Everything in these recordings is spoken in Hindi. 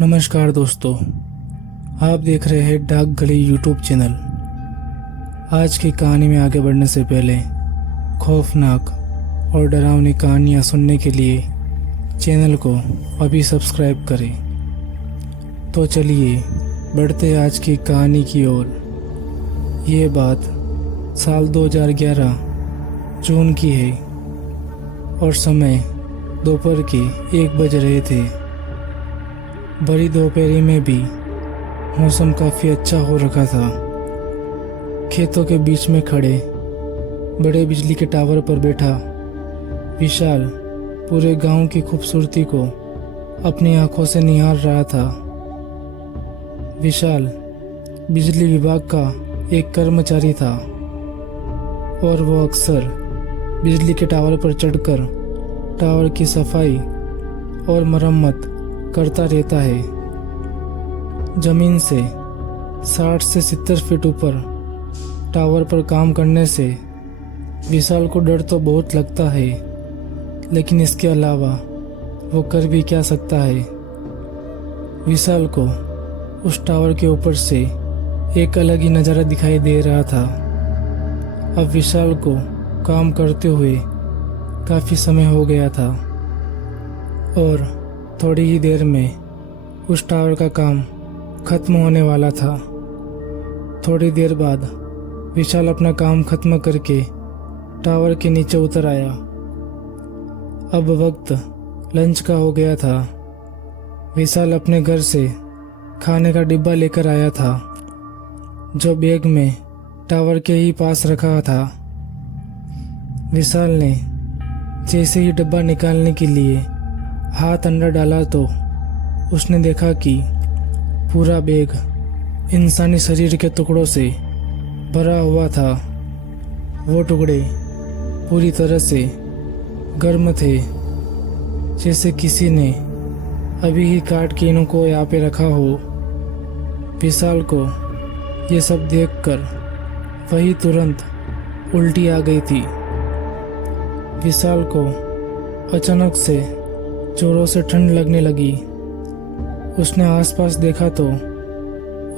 नमस्कार दोस्तों, आप देख रहे हैं डाक गली यूट्यूब चैनल। आज की कहानी में आगे बढ़ने से पहले खौफनाक और डरावनी कहानियाँ सुनने के लिए चैनल को अभी सब्सक्राइब करें। तो चलिए बढ़ते हैं आज की कहानी की ओर। ये बात साल 2011 जून की है और समय दोपहर के 1 बज रहे थे। बड़ी दोपहरी में भी मौसम काफ़ी अच्छा हो रखा था। खेतों के बीच में खड़े बड़े बिजली के टावर पर बैठा विशाल पूरे गांव की खूबसूरती को अपनी आंखों से निहार रहा था। विशाल बिजली विभाग का एक कर्मचारी था और वो अक्सर बिजली के टावर पर चढ़कर टावर की सफाई और मरम्मत करता रहता है। जमीन से 60 से 70 फीट ऊपर टावर पर काम करने से विशाल को डर तो बहुत लगता है, लेकिन इसके अलावा वो कर भी क्या सकता है। विशाल को उस टावर के ऊपर से एक अलग ही नज़ारा दिखाई दे रहा था। अब विशाल को काम करते हुए काफ़ी समय हो गया था और थोड़ी ही देर में उस टावर का काम खत्म होने वाला था। थोड़ी देर बाद विशाल अपना काम खत्म करके टावर के नीचे उतर आया। अब वक्त लंच का हो गया था। विशाल अपने घर से खाने का डिब्बा लेकर आया था, जो बैग में टावर के ही पास रखा था। विशाल ने जैसे ही डिब्बा निकालने के लिए हाथ अंदर डाला तो उसने देखा कि पूरा बैग इंसानी शरीर के टुकड़ों से भरा हुआ था। वो टुकड़े पूरी तरह से गर्म थे, जैसे किसी ने अभी ही काट के इनको यहाँ पे रखा हो। विशाल को ये सब देखकर वही तुरंत उल्टी आ गई थी। विशाल को अचानक से जोरों से ठंड लगने लगी। उसने आसपास देखा तो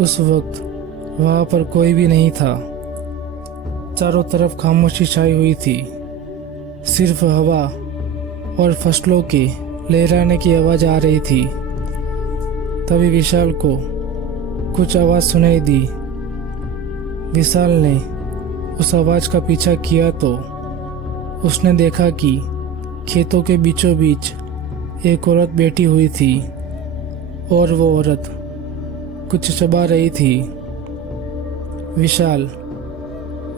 उस वक्त वहाँ पर कोई भी नहीं था। चारों तरफ खामोशी छाई हुई थी। सिर्फ हवा और फसलों के लहराने की आवाज़ आ रही थी। तभी विशाल को कुछ आवाज़ सुनाई दी। विशाल ने उस आवाज़ का पीछा किया तो उसने देखा कि खेतों के बीचों बीच एक औरत बैठी हुई थी और वो औरत कुछ चबा रही थी। विशाल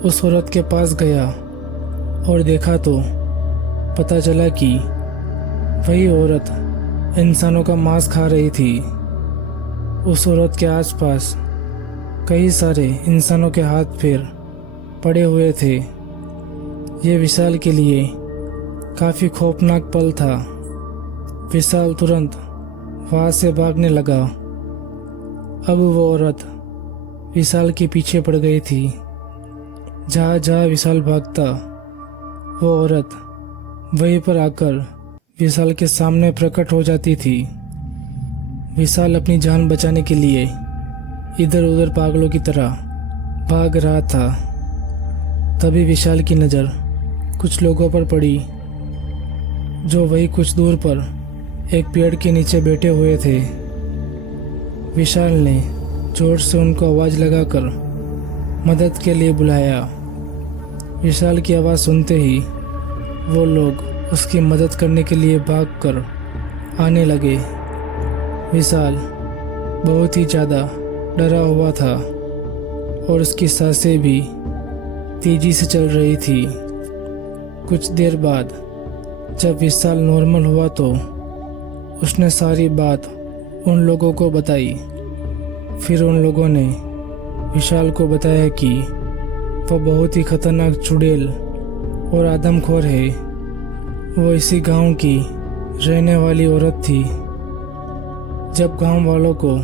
उस औरत के पास गया और देखा तो पता चला कि वही औरत इंसानों का मांस खा रही थी। उस औरत के आसपास कई सारे इंसानों के हाथ पैर पड़े हुए थे। ये विशाल के लिए काफ़ी खौफनाक पल था। विशाल तुरंत वहाँ से भागने लगा। अब वो औरत विशाल के पीछे पड़ गई थी। जहाँ जहाँ विशाल भागता, वो औरत वहीं पर आकर विशाल के सामने प्रकट हो जाती थी। विशाल अपनी जान बचाने के लिए इधर उधर पागलों की तरह भाग रहा था। तभी विशाल की नज़र कुछ लोगों पर पड़ी, जो वही कुछ दूर पर एक पेड़ के नीचे बैठे हुए थे। विशाल ने जोर से उनको आवाज़ लगाकर मदद के लिए बुलाया। विशाल की आवाज़ सुनते ही वो लोग उसकी मदद करने के लिए भागकर आने लगे। विशाल बहुत ही ज़्यादा डरा हुआ था और उसकी सांसें भी तेज़ी से चल रही थी। कुछ देर बाद जब विशाल नॉर्मल हुआ तो उसने सारी बात उन लोगों को बताई। फिर उन लोगों ने विशाल को बताया कि वह बहुत ही खतरनाक चुड़ैल और आदमखोर है। वो इसी गांव की रहने वाली औरत थी। जब गांव वालों को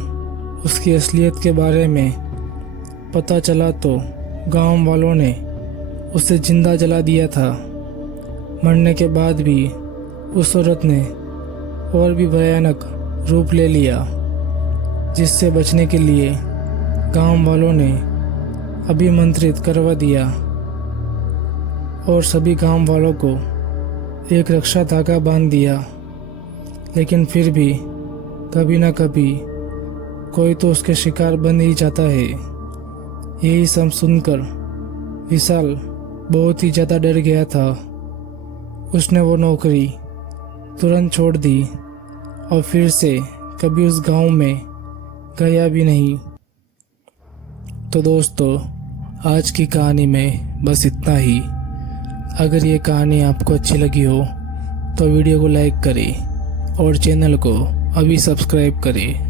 उसकी असलियत के बारे में पता चला तो गांव वालों ने उसे जिंदा जला दिया था। मरने के बाद भी उस औरत ने और भी भयानक रूप ले लिया। जिससे बचने के लिए गांव वालों ने अभिमंत्रित करवा दिया और सभी गांव वालों को एक रक्षा धागा बांध दिया। लेकिन फिर भी कभी ना कभी कोई तो उसके शिकार बन ही जाता है। यही सब सुनकर विशाल बहुत ही ज़्यादा डर गया था। उसने वो नौकरी तुरंत छोड़ दी और फिर से कभी उस गांव में गया भी नहीं। तो दोस्तों, आज की कहानी में बस इतना ही। अगर ये कहानी आपको अच्छी लगी हो तो वीडियो को लाइक करें और चैनल को अभी सब्सक्राइब करें।